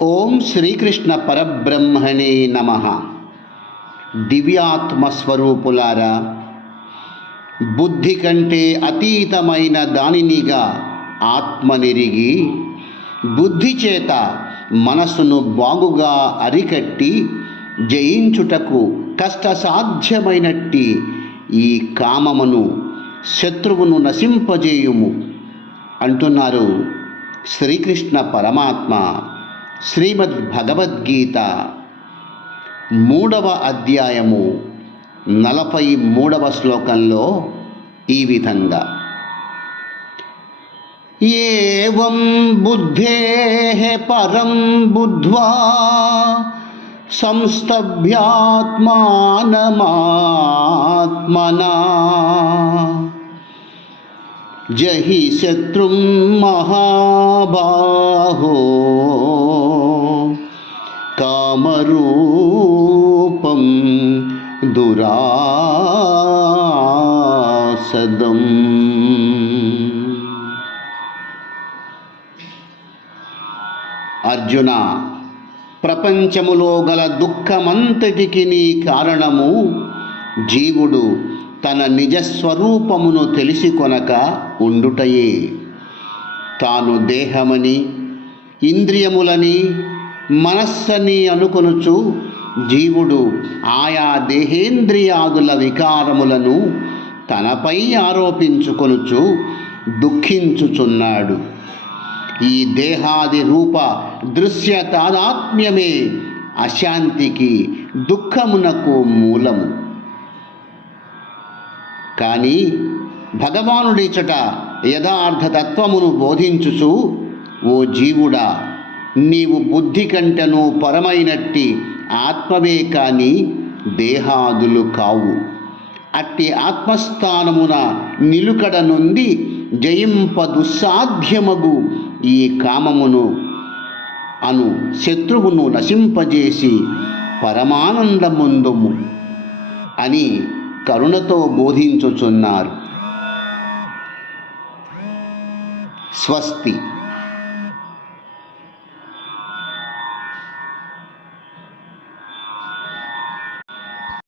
ఓం శ్రీకృష్ణ పరబ్రహ్మణే నమః. దివ్యాత్మస్వరూపులారా, బుద్ధి కంటే అతీతమైన దానినిగా ఆత్మనెరిగి బుద్ధి చేత మనసును బాగుగా అరికట్టి జయించుటకు కష్టసాధ్యమైనట్టి ఈ కామమును శత్రువును నశింపజేయుము అంటున్నారు శ్రీకృష్ణ పరమాత్మ శ్రీమద్ భగవద్గీత 3వ అధ్యాయము 43వ శ్లోకంలో ఈ విధంగా: ఏవం బుద్ధేః పరం బుద్ధ్వా సంస్తభ్యాత్మానమాత్మనా జహి శత్రుం మహాబాహో కామరూపం దురాసదం. అర్జున, ప్రపంచములో గల దుఃఖమంతటికి కారణము జీవుడు తన నిజస్వరూపమును తెలిసికొనక ఉండుటయే. తాను దేహమని, ఇంద్రియములని, మనస్సని అనుకొనుచు జీవుడు ఆయా దేహేంద్రియాదుల వికారములను తనపై ఆరోపించుకొనుచు దుఃఖించుచున్నాడు. ఈ దేహాది రూప దృశ్య తాదాత్మ్యమే అశాంతికి, దుఃఖమునకు మూలము. కానీ భగవానుడిచట యథార్థ తత్వమును బోధించుచు, ఓ జీవుడా, నీవు బుద్ధి కంటెను పరమైనట్టి ఆత్మవే కాని దేహాదులు కావు. అట్టి ఆత్మస్థానమున నిలుకడ నుండి జయింప దుస్సాధ్యమగు ఈ కామమును అను శత్రువును నశింపజేసి పరమానందముందుము అని కరుణతో బోధించుచున్నారు. స్వస్తి.